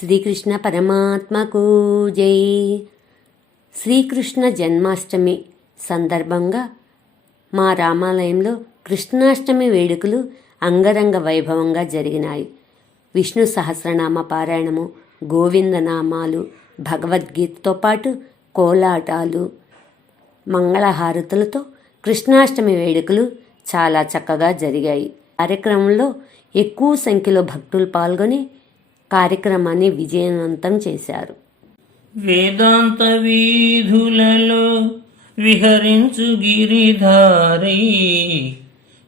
శ్రీకృష్ణ పరమాత్మకు జై. శ్రీకృష్ణ జన్మాష్టమి సందర్భంగా మా రామాలయంలో కృష్ణాష్టమి వేడుకలు అంగరంగ వైభవంగా జరిగినాయి. విష్ణు సహస్రనామ పారాయణము గోవిందనామాలు భగవద్గీతతో పాటు కోలాటాలు మంగళహారతులతో కృష్ణాష్టమి వేడుకలు చాలా చక్కగా జరిగాయి. కార్యక్రమంలో ఎక్కువ సంఖ్యలో భక్తులు పాల్గొని కార్యక్రమాన్ని విజయవంతం చేశారు. వేదాంత వీధులలో విహరించు గిరిధారి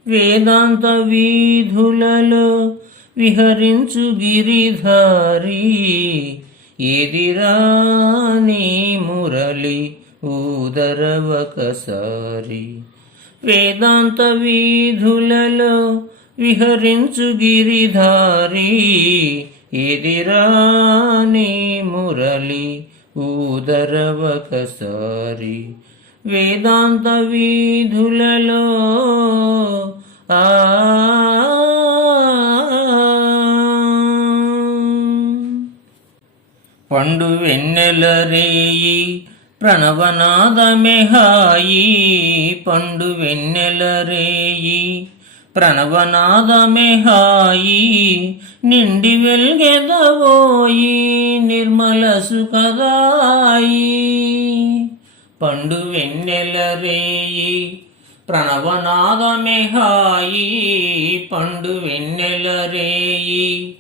వేదాంత వీధులలో విహరించు గిరిధారి ఎదిరాని మురళి ఊదరవకసారి. వేదాంత వీధులలో విహరించు గిరిధారి ఎదిరాని మురళి ఊదరవకసారి వేదాంత వీధులలో ఆ పండు వెన్నెల రేయి ప్రణవనాదమే హాయి పండు వెన్నెల రేయి ప్రణవనాదమే హాయి నిండి వెల్గెదవోయి నిర్మల సుఖదాయి. పండు వెన్నెల రేయి ప్రణవనాదమేహాయి. పండు వెన్నెల రేయి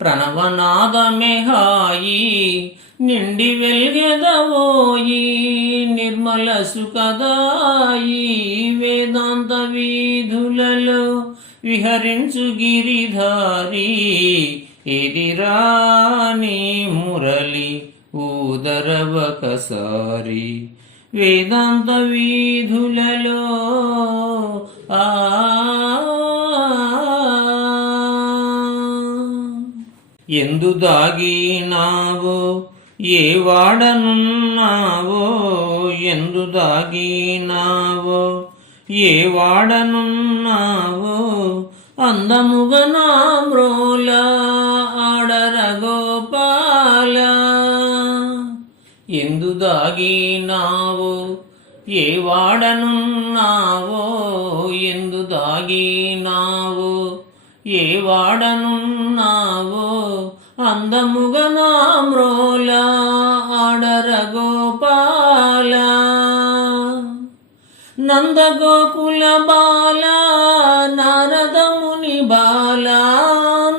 ప్రణవనాదమేహాయి. నిండి వెల్గెదవోయి నిర్మల సుఖదాయి. వేదాంత వీధులలో విహరించు గిరిధారి ఎదిరాని మురళి ఊదరవకసారి. వేదాంత వీధులలో ఆ ఎందు దాగినావో ఏ వాడనున్నావో ఎందు దాగినావో ఏ వాడనున్నావో అందముగా నా మ్రోల ఆడర గోపాల. ఎందు దాగినావో ఏ వాడనున్నావో ఎందు దాగినావో ఏ వాడనున్నావో అందముగా నా మ్రోలా నందగోకుల బాల నారదముని బాల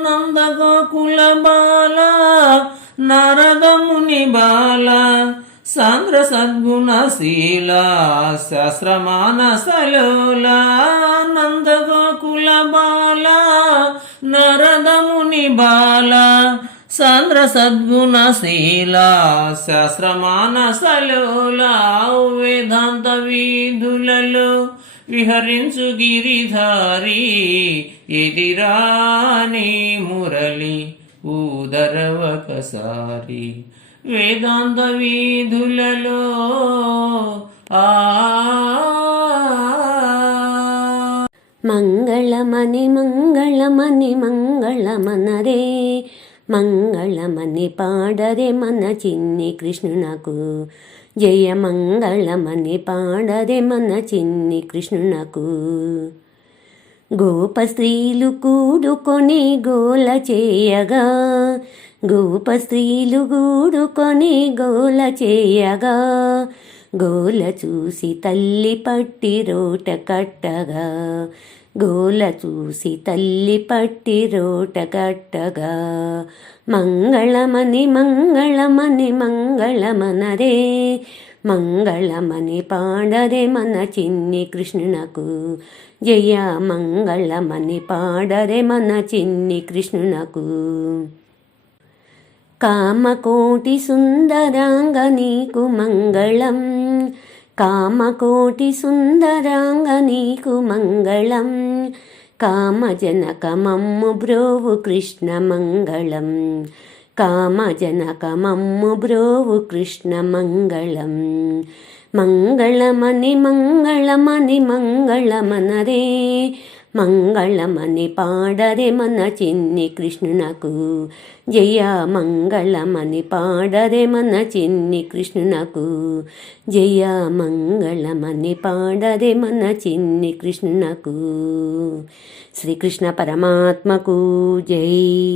నందగోకుల బాల నారదముని బాల సాంద్ర సద్గుణశీల సహస్రమానసలోల నందగోకుల బాల నరదముని బాల సంద్ర సద్గుణశీల సహస్రమానసలోల వేదాంత వీధులలో విహరించు గిరిధారి ఎదిరాని మురళి ఊదరవకసారి వేదాంత వీధులలో ఆ మంగళమని మంగళమని మంగళమనరే మంగళమని పాడరే మన చిన్ని కృష్ణునకు. జయ మంగళమని పాడరే మన చిన్ని కృష్ణునకు. గోప స్త్రీలు కూడుకొని గోల చేయగా గోప స్త్రీలు కూడుకొని గోల చేయగా గోల చూసి తల్లి పట్టి రోట కట్టగా గోల చూసి తల్లి పట్టి రోట కట్టగా మంగళమని మంగళమని మంగళమనరే మంగళమని పాడరే మన చిన్ని కృష్ణునకు జయ మంగళమని పాడరే మన చిన్ని కృష్ణునకు. కామకోటి సుందరాంగ నీకు మంగళం కామకోటి సుందరాంగ నీకు మంగళం. కామజనక మమ్ము బ్రోవు కృష్ణ మంగళం. కామజనక మమ్ము బ్రోవు కృష్ణ మంగళం. మంగళమని మంగళమని మంగళమనరే. మంగళమని పాడరే మన చిన్ని కృష్ణునకు. జయ మంగళమని పాడరే మన చిన్ని కృష్ణునకు. జయ మంగళమని పాడరే మన చిన్ని కృష్ణునకు. శ్రీకృష్ణ పరమాత్మకు జై.